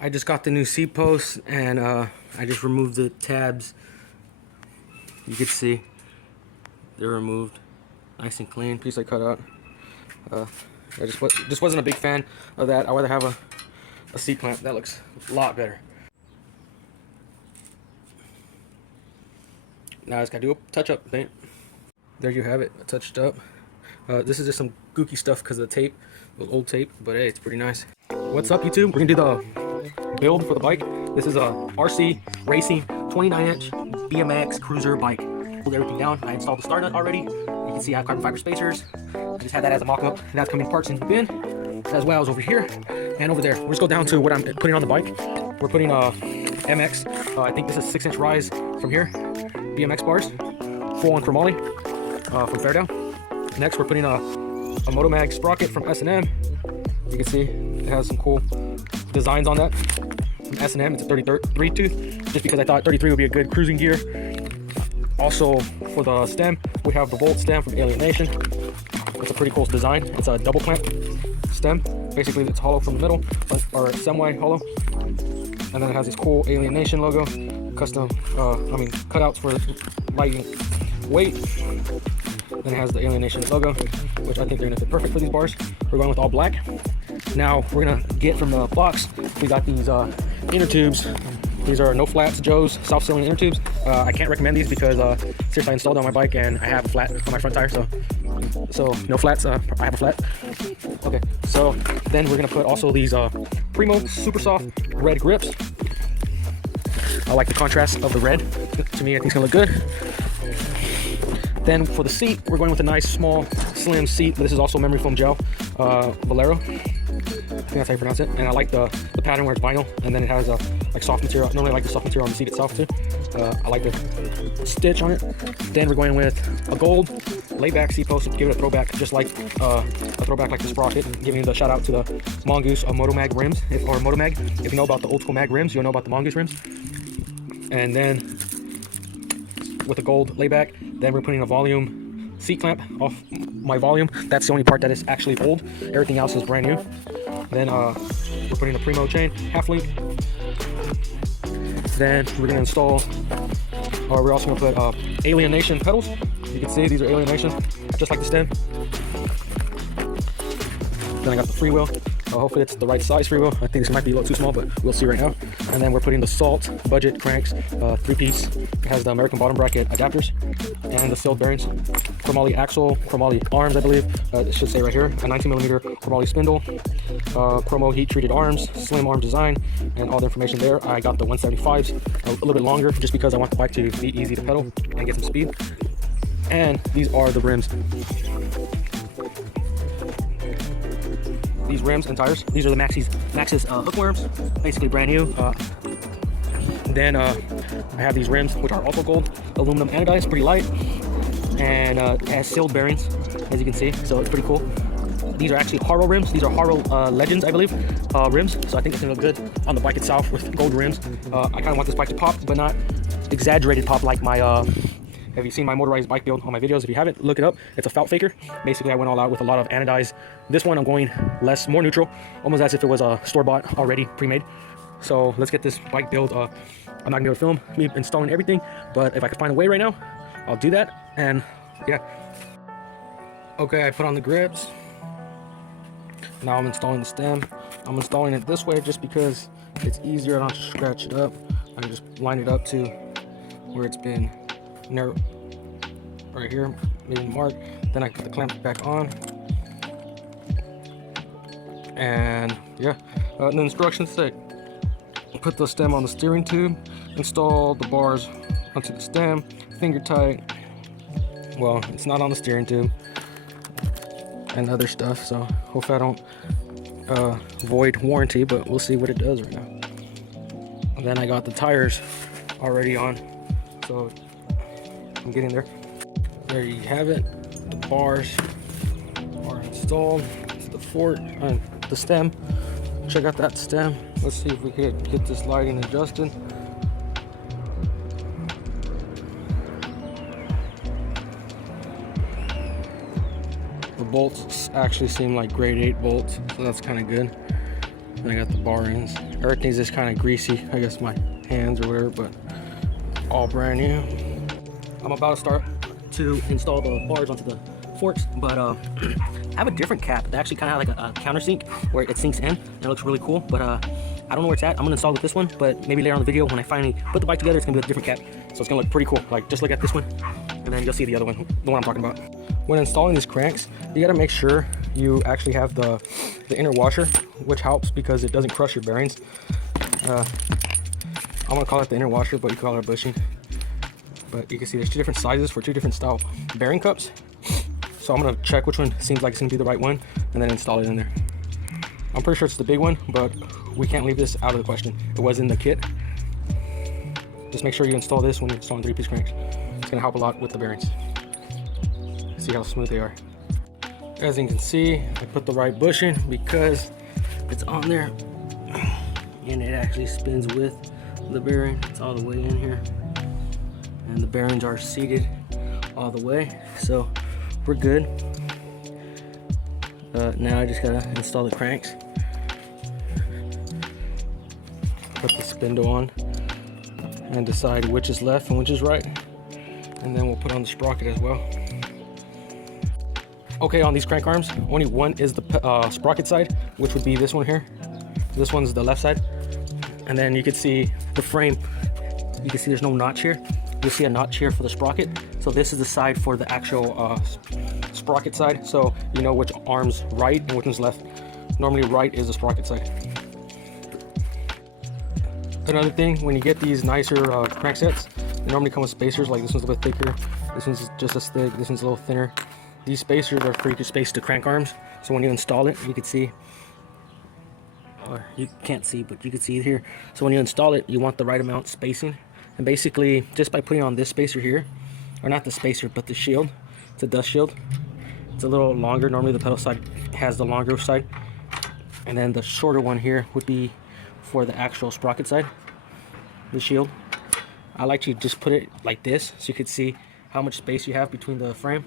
I just got the new seat posts and I just removed the tabs. You can see they're removed, nice and clean, piece I cut out. I just wasn't a big fan of that. I'd rather have a seat clamp. That looks a lot better. Now I just gotta do a touch-up paint. There you have it, touched up. This is just some gooky stuff because of the tape, the old tape, but hey, it's pretty nice. What's up, YouTube? We're gonna do the build for the bike. This is a RC Racing 29-inch BMX cruiser bike. Pulled everything down. I installed the star nut already. You can see I have carbon fiber spacers. I just had that as a mock-up, and that's coming in parts in the bin, as well as over here and over there. We'll just go down to what I'm putting on the bike. We're putting MX. I think this is 6-inch rise from here. BMX bars, full on chromoly from Fairdown. Next, we're putting a Motomag sprocket from S&M. You can see it has some cool designs on that. From S&M, it's a 33 tooth, just because I thought 33 would be a good cruising gear. Also, for the stem, we have the Volt stem from Alienation. It's a pretty cool design. It's a double clamp stem. Basically, it's hollow from the middle, or semi hollow. And then it has this cool Alienation logo, custom, cutouts for lighting weight. Then it has the Alienation logo, which I think they're gonna fit perfect for these bars. We're going with all black. Now we're gonna get from the box. We got these inner tubes. These are no flats Joe's South Cylinder inner tubes. I can't recommend these because seriously, I installed it on my bike and I have a flat on my front tire, so no flats. I have a flat. Okay, so then we're gonna put also these Primo super soft red grips. I like the contrast of the red. To me, I think it's gonna look good. Then for the seat, we're going with a nice, small, slim seat. This is also memory foam gel, Valero. I think that's how you pronounce it. And I like the pattern where it's vinyl, and then it has like soft material. I normally like the soft material on the seat itself too. I like the stitch on it. Then we're going with a gold layback seat post to give it a throwback, just like a throwback like the Sprocket. Giving the shout out to the Mongoose Motomag rims, or Motomag. If you know about the old school mag rims, you'll know about the Mongoose rims. And then with a gold layback, then we're putting a volume seat clamp off my volume. That's the only part that is actually old. Everything else is brand new. Then we're putting a Primo chain, half link. Then we're gonna install, or we're also gonna put Alienation pedals. You can see these are Alienation, just like the stem. Then I got the freewheel. Hopefully it's the right size freewheel. I think this might be a little too small, but we'll see right now. And then we're putting the Salt budget cranks, 3-piece. It has the American bottom bracket adapters and the sealed bearings. Chromoly axle, chromoly arms, I believe. It should say right here, a 19mm chromoly spindle, chromo heat treated arms, slim arm design, and all the information there. I got the 175s a little bit longer just because I want the bike to be easy to pedal and get some speed. And these are the rims. These rims and tires, these are the Maxxis hookworms, basically brand new. Then I have these rims, which are also gold, aluminum anodized, pretty light, and it has sealed bearings, as you can see, so it's pretty cool. These are actually Haro rims. These are Haro Legends, I believe, rims, so I think it's gonna look good on the bike itself with gold rims. I kind of want this bike to pop, but not exaggerated pop like my have you seen my motorized bike build on my videos? If you haven't, look it up. It's a felt faker. Basically, I went all out with a lot of anodized. This one, I'm going more neutral, almost as if it was a store-bought, already pre-made. So let's get this bike build. I'm not gonna be able to film me installing everything, but if I can find a way right now, I'll do that. And yeah. Okay, I put on the grips. Now I'm installing the stem. I'm installing it this way just because it's easier. I don't have to scratch it up. I can just line it up to where it's been narrow right here, maybe mark. Then I put the clamp back on, and yeah, and the instructions say put the stem on the steering tube, install the bars onto the stem, finger tight. Well, it's not on the steering tube, and other stuff, so hopefully I don't void warranty, but we'll see what it does right now. And then I got the tires already on, so I'm getting there. There you have it. The bars are installed. It's the fort and the stem. Check out that stem. Let's see if we can get this lighting adjusted. The bolts actually seem like grade 8 bolts, so that's kind of good. And I got the bar ends. Everything's just kind of greasy, I guess my hands or whatever, but all brand new. I'm about to start to install the bars onto the forks, but I have a different cap. They actually kind of have like a countersink where it sinks in, and it looks really cool, but I don't know where it's at. I'm gonna install it with this one, but maybe later on in the video when I finally put the bike together, it's gonna be with a different cap. So it's gonna look pretty cool. Like, just look at this one, and then you'll see the other one, the one I'm talking about. When installing these cranks, you gotta make sure you actually have the inner washer, which helps because it doesn't crush your bearings. I'm gonna call it the inner washer, but you call it a bushing. But you can see there's two different sizes for two different style bearing cups. So I'm gonna check which one seems like it's gonna be the right one and then install it in there. I'm pretty sure it's the big one, but we can't leave this out of the question. It was in the kit. Just make sure you install this when you're installing 3-piece cranks. It's gonna help a lot with the bearings. See how smooth they are. As you can see, I put the right bushing because it's on there and it actually spins with the bearing. It's all the way in here. And the bearings are seated all the way, so we're good. Now I just gotta install the cranks, put the spindle on, and decide which is left and which is right, and then we'll put on the sprocket as well. Okay, on these crank arms, only one is the sprocket side, which would be this one here. This one's the left side, and then you can see the frame. You can see there's no notch here. You'll see a notch here for the sprocket. So this is the side for the actual sprocket side. So you know which arm's right and which one's left. Normally right is the sprocket side. Another thing, when you get these nicer crank sets, they normally come with spacers. Like this one's a bit thicker, this one's just as thick, this one's a little thinner. These spacers are for you to space the crank arms. So when you install it, you can see, or you can't see, but you can see it here. So when you install it, you want the right amount spacing. And basically, just by putting on this spacer here, or not the spacer, but the shield, it's a dust shield. It's a little longer. Normally the pedal side has the longer side. And then the shorter one here would be for the actual sprocket side, the shield. I like to just put it like this so you can see how much space you have between the frame.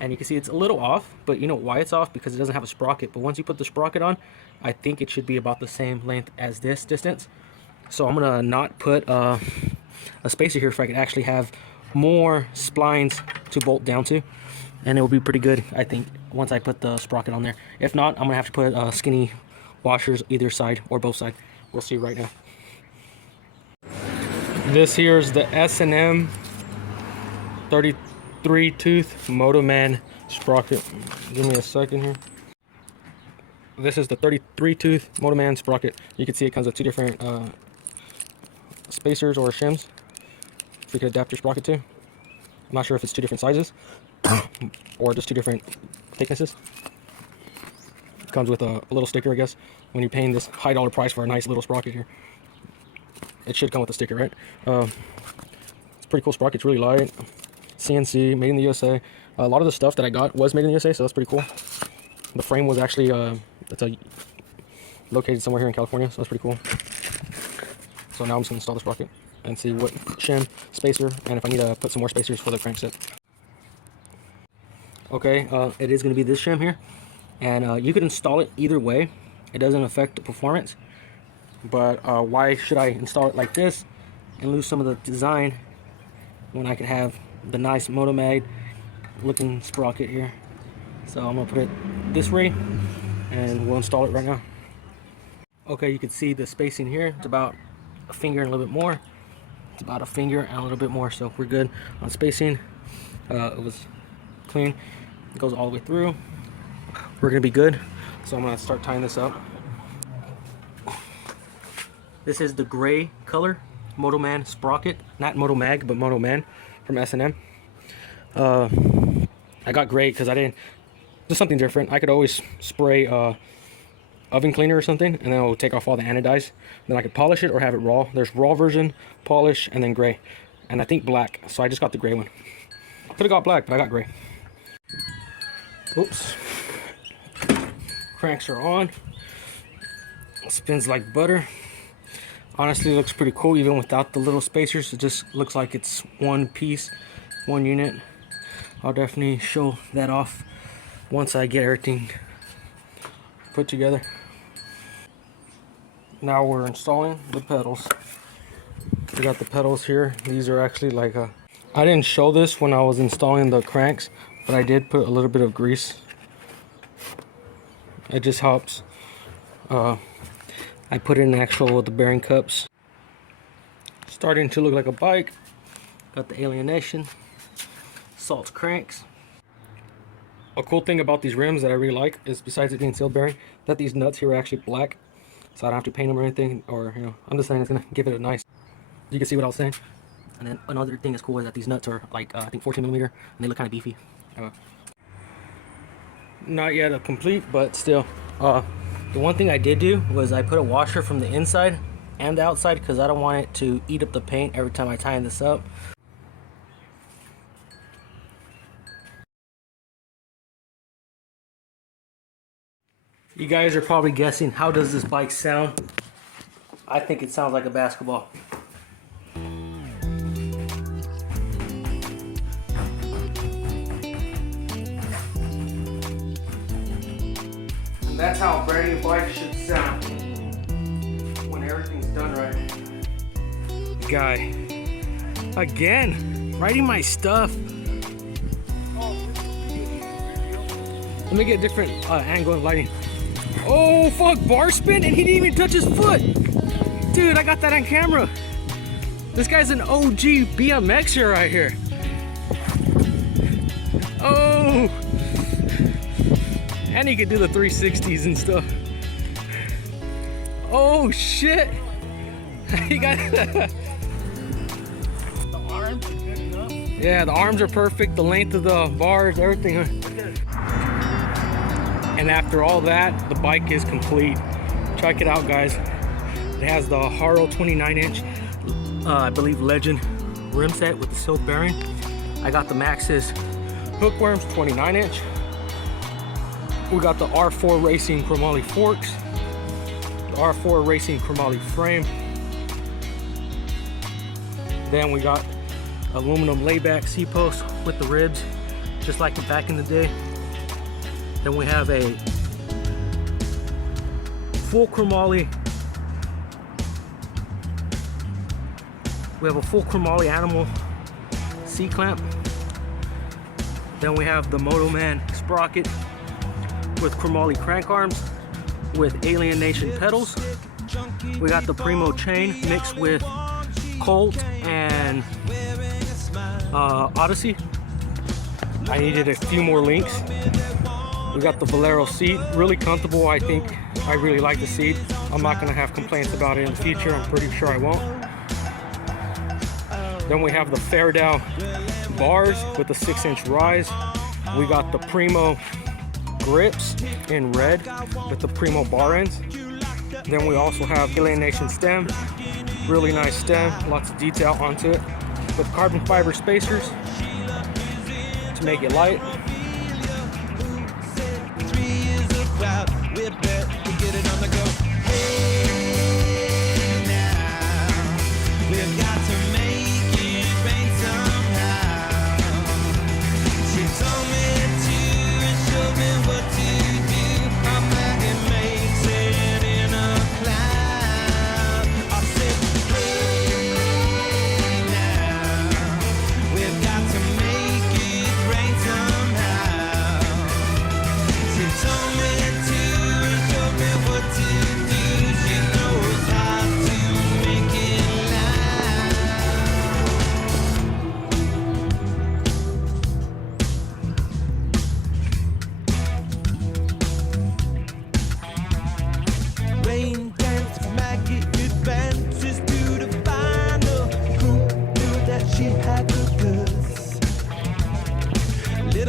And you can see it's a little off, but you know why it's off? Because it doesn't have a sprocket. But once you put the sprocket on, I think it should be about the same length as this distance. So I'm gonna not put a spacer here so I can actually have more splines to bolt down to, and it will be pretty good, I think, once I put the sprocket on there. If not, I'm gonna have to put skinny washers either side or both sides. We'll see right now. This here is the S&M 33 tooth Motoman sprocket. Give me a second here. This is the 33 tooth Motoman sprocket. You can see it comes with two different spacers or shims, so you can adapt your sprocket to. I'm not sure if it's two different sizes or just two different thicknesses. It comes with a little sticker, I guess, when you're paying this high dollar price for a nice little sprocket here. It should come with a sticker, right? It's pretty cool sprocket. It's really light. CNC, made in the USA. A lot of the stuff that I got was made in the USA, so that's pretty cool. The frame was actually located somewhere here in California, so that's pretty cool. So now I'm just going to install the sprocket and see what shim, spacer, and if I need to put some more spacers for the crank set. Okay, it is going to be this shim here, and you could install it either way. It doesn't affect the performance, but why should I install it like this and lose some of the design when I could have the nice Motomag looking sprocket here? So I'm going to put it this way, and we'll install it right now. Okay, you can see the spacing here. It's about a finger and a little bit more. It's about a finger and a little bit more, so we're good on spacing. It was clean. It goes all the way through. We're gonna be good. So I'm gonna start tying this up. This is the gray color Motoman sprocket, not Motomag, but Motoman from S&M. I got gray because I didn't. Just something different. I could always spray oven cleaner or something, and then I'll take off all the anodize. Then I could polish it or have it raw. There's raw version, polish, and then gray, and I think black. So I just got the gray one. Could have got black, but I got gray. Oops. Cranks are on. Spins like butter. Honestly, it looks pretty cool even without the little spacers. It just looks like it's one piece, one unit. I'll definitely show that off once I get everything put together. Now we're installing the pedals. We got the pedals here. These are actually like I didn't show this when I was installing the cranks, but I did put a little bit of grease. It just helps. I put in actual the bearing cups. Starting to look like a bike. Got the alienation. Salt cranks. A cool thing about these rims that I really like is, besides it being sealed bearing, that these nuts here are actually black, so I don't have to paint them or anything. Or, you know, I'm just saying it's gonna give it a nice. You can see what I was saying. And then another thing that's cool is that these nuts are like I think 14 millimeter, and they look kind of beefy. Not yet a complete, but still. The one thing I did do was I put a washer from the inside and the outside because I don't want it to eat up the paint every time I tighten this up. You guys are probably guessing, how does this bike sound? I think it sounds like a basketball. And that's how a brand new bike should sound when everything's done right. Guy, again, writing my stuff. Let me get a different angle of lighting. Oh fuck, bar spin, and he didn't even touch his foot. Dude, I got that on camera. This guy's an OG BMXer right here. Oh, and he could do the 360s and stuff. Oh shit. He got the arms are good enough. Yeah, the arms are perfect, the length of the bars, everything. And after all that, the bike is complete. Check it out, guys. It has the Haro 29-inch, I believe, Legend rim set with the silk bearing. I got the Maxxis hookworms 29-inch. We got the R4 Racing chromoly forks, the R4 Racing chromoly frame. Then we got aluminum layback C-post with the ribs, just like back in the day. Then we have a full chromoly. We have a full chromoly animal C-clamp. Then we have the Motoman sprocket with chromoly crank arms with alienation pedals. We got the Primo chain mixed with Colt and Odyssey. I needed a few more links. We got the Valero seat, really comfortable. I think I really like the seat. I'm not gonna have complaints about it in the future. I'm pretty sure I won't. Then we have the Fairdale bars with the 6-inch rise. We got the Primo grips in red with the Primo bar ends. Then we also have alienation stem, really nice stem, lots of detail onto it, with carbon fiber spacers to make it light.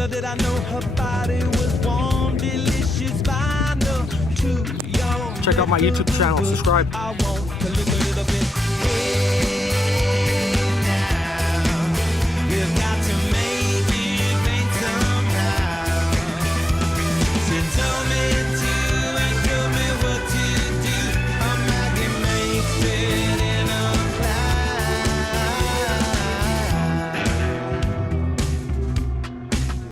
Did I know her body was warm, delicious, vinyl to your. Check out my YouTube channel, subscribe.